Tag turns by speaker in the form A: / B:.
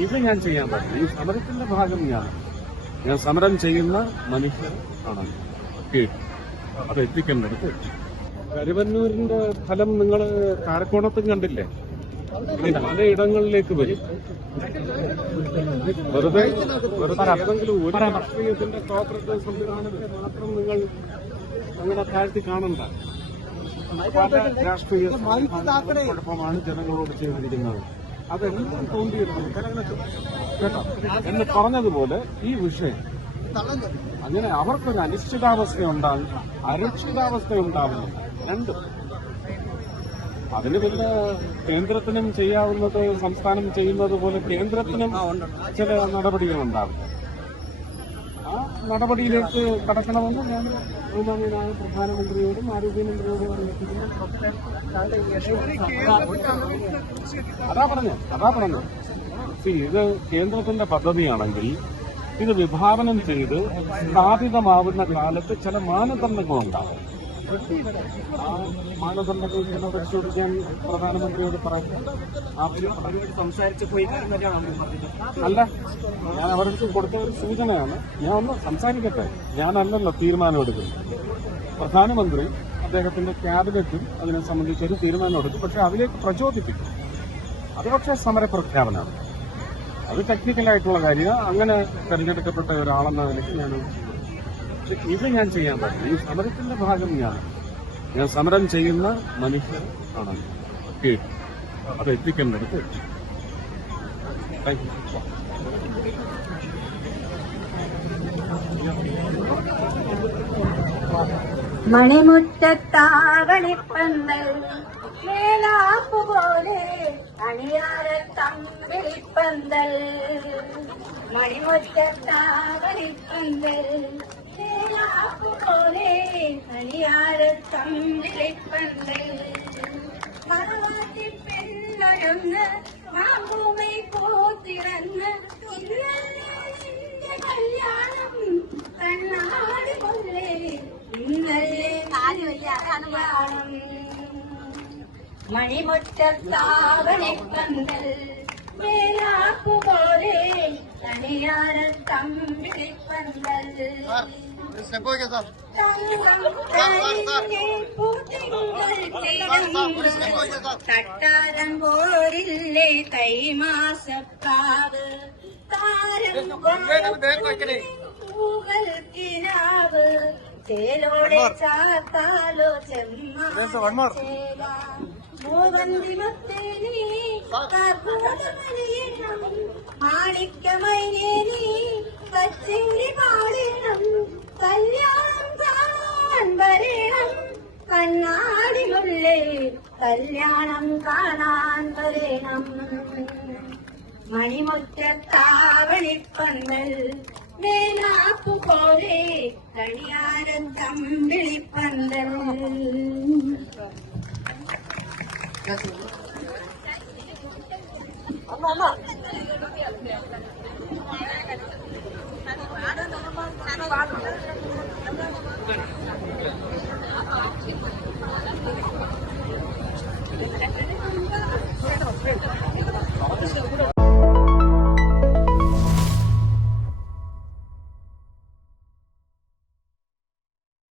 A: ഇത് ഞാൻ ചെയ്യാൻ പറ്റില്ല ഈ സമരത്തിന്റെ ഭാഗം ഞാൻ. ഞാൻ സമരം ചെയ്യുന്ന മനുഷ്യർ ആണ്. അത് എത്തിക്കേണ്ടടുത്ത് കരുവന്നൂരിന്റെ ഫലം നിങ്ങൾ കാരക്കോണത്തും കണ്ടില്ലേ? ഇത് പലയിടങ്ങളിലേക്ക് വരും. വെറുതെ വെറുതെ ഏതെങ്കിലും ഒരു രാഷ്ട്രീയത്തിന്റെ കോപ്പറേറ്റീവ് സംവിധാനത്തെ മാത്രം നിങ്ങൾ അങ്ങനെ താഴ്ത്തി കാണണ്ട. രാഷ്ട്രീയ കുഴപ്പമാണ് ജനങ്ങളോട് ചെയ്തിരിക്കുന്നത്. അതെല്ലാം തോന്നിയിരുന്നു കേട്ടോ? എന്ന് പറഞ്ഞതുപോലെ ഈ വിഷയം അങ്ങനെ അവർക്കൊരു അനിശ്ചിതാവസ്ഥ ഉണ്ടാകും അരക്ഷിതാവസ്ഥ ഉണ്ടാവുന്നു രണ്ടും. അതിന് പിന്നെ കേന്ദ്രത്തിനും ചെയ്യാവുന്നത് സംസ്ഥാനം ചെയ്യുന്നത് പോലെ കേന്ദ്രത്തിനും ചില നടപടികളുണ്ടാകും. ആ നടപടിയിലേക്ക് കടക്കണമെന്ന് ഞാൻ പ്രധാനമന്ത്രിയോടും ആരോഗ്യമന്ത്രിയോടും അതാ പറഞ്ഞു അതാ പറഞ്ഞു. ഇത് കേന്ദ്രത്തിന്റെ പദ്ധതിയാണെങ്കിൽ ഇത് വിഭാവനം ചെയ്ത് സ്ഥാപിതമാവുന്ന കാലത്ത് ചില മാനദണ്ഡങ്ങളുണ്ടാകും. മാനദണ്ഡങ്ങൾ ഇങ്ങനെ പരിശോധിക്കാൻ പ്രധാനമന്ത്രിയോട്
B: പോയി പറഞ്ഞത്
A: അല്ല ഞാൻ അവർക്ക് കൊടുത്ത ഒരു സൂചനയാണ്. ഞാൻ ഒന്ന് സംസാരിക്കട്ടെ? ഞാനല്ലല്ലോ തീരുമാനമെടുക്കുന്നത് പ്രധാനമന്ത്രി അദ്ദേഹത്തിന്റെ ക്യാബിനറ്റും അതിനെ സംബന്ധിച്ച് ഒരു തീരുമാനമെടുത്തു പക്ഷെ അതിലേക്ക് പ്രചോദിപ്പിക്കും അത് പക്ഷേ സമരപ്രഖ്യാപനമാണ്. അത് ടെക്നിക്കലായിട്ടുള്ള കാര്യം അങ്ങനെ തെരഞ്ഞെടുക്കപ്പെട്ട ഒരാളെന്ന നിലയ്ക്ക് ഞാൻ ഇത് ഞാൻ ചെയ്യാൻ പറ്റില്ല ഈ സമരത്തിന്റെ ഭാഗം ഞാൻ ഞാൻ സമരം ചെയ്യുന്ന മനുഷ്യർ ആണ്. കേട്ടു. അത് എത്തിക്കേണ്ടടുത്ത് എത്തി താങ്ക് യു
C: മണിമുറ്റത്താവണിപ്പന്തൽ മേലാപ്പുപോലെ അണിയാരത്തമ്മിളിപ്പന്തൽ മണിമുറ്റത്താവണിപ്പന്തൽ காப்போனே அணியார தம்பிலை பந்தை. பரவாத்தி பெண்ணழந்த மாம்பூமை போத்திறந்த கல்யாணம் கண்ணாடி கொள்ளே. இன்னல்லே காலி வழியாக அனுமானம் மணிமுட்டர் தாவணை பந்தல். மேலாக்கு போலே தனியார தம்பிலை பந்தல். മേലാക്കുപോലെ തണിയാര തമ്പിളിപ്പന്തൽ തട്ടാരം പോരില്ലേ കൈമാസക്കാവ് താരം കിനാവ്. ചേലോടെ ചാത്താലോ ചെമ്മ മൂവന്തിമത്തേനി മാണിക്കമൈനേനി കച്ചിങ്ങി പാടണം കല്യാണം കാണാൻ വരേണം. കണ്ണാടി മുല്ലേ കല്യാണം കാണാൻ വരേണം. മണിമുറ്റത്താവണിപ്പന്തൽ വേലാപ്പു പോലെ കണിയാരൻ തമ്പിളിപ്പന്തൽ
B: അമ്മ. 三十八